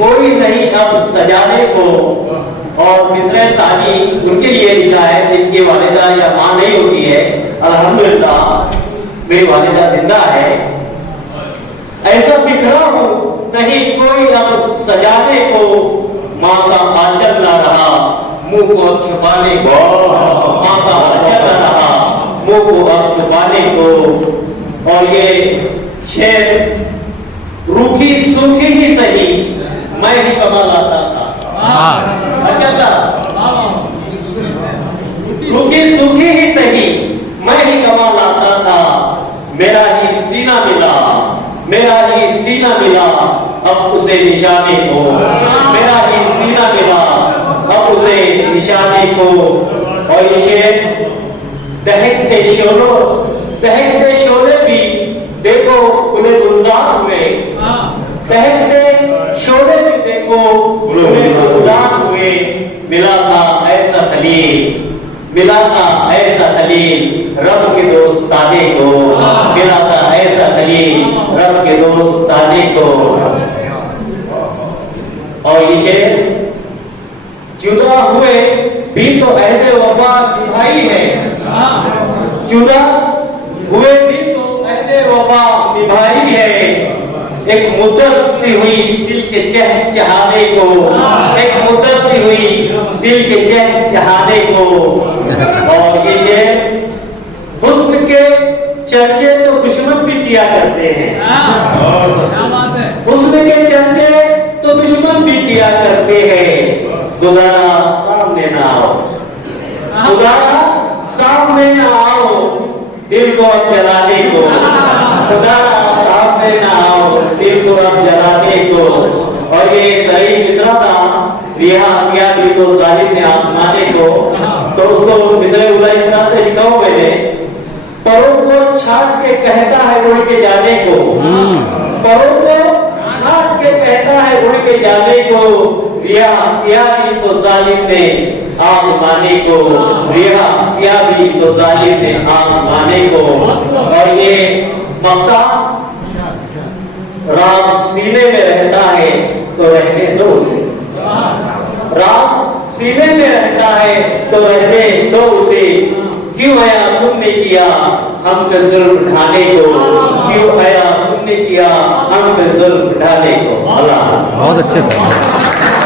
कोई नहीं अब सजाने को। और तीसरे सानी उनके लिए लिखा है जिनकी वालिदा या माँ नहीं होती है, अल्हम्दुलिल्लाह मेरी वालिदा जिंदा है। ऐसा बिखरा हूं नहीं कोई अब सजाने को, माँ का आंचल ना रहा मुंह को अब छुपाने को, माँ का आंचल ना रहा मुंह को अब छुपाने को। और ये शेर रूखी सूखी ही सही मैं ही कमा लाता था। अच्छा था, रूखी सूखी ही सही मैं ही कमा लाता था। मेरा ही सीना मिला, मेरा ही सीना मिला अब उसे निशाने को, मेरा ही सीना मिला अब उसे निशाने को। और ये दहकते शोले भी देखो उन्हें गुलजार हुए, दहकते शोले भी देखो उन्हें गुलजार हुए। मिला था ऐसा खलील, मिला था ऐसा खलील रब के दोस्ताने को, मिला था ऐसा खलील रब के दोस्ताने को। और ये शेर जुदा हुए भी तो अहद वफा निभाई है, जुदा हुए भी तो अहद वफा निभाई है। एक मुद्दत सी हुई दिल के चहचहाने को, एक मुद्दत सी हुई दिल के चहचहाने को। और ये शेर हुस्न के चर्चे तो दुश्मन भी किया करते हैं, हुस्न के चर्चे तो दुश्मन भी किया करते हैं। दोबारा सामने ना आओ, दोबारा सामने ना आओ दिल को अब जलाने को, दोबारा सामने ना आओ दिल को अब जलाने को। और ये दही मिसरा था रिहा किया भी तो जालिम ने आजमाने को। तो उसको मिसरे उला इस तरह से लिखा हुआ मैंने, परों को छाट के कहता है उड़ के जाने को, परों को छाट के कहता है उड़ के जाने को। रिहा किया भी तो जालिम ने आजमाने को, रिहा किया भी तो जालिम ने आजमाने को। और ये मक्का राम सीने में रहता है तो रहने दो उसे, राम सीने में रहता है तो रहने दो उसे। क्यों आया तुमने किया हम पे जुल्म ढाने को, क्यों आया तुमने किया हम पे जुल्म ढाने को। अल्लाह बहुत अच्छे से।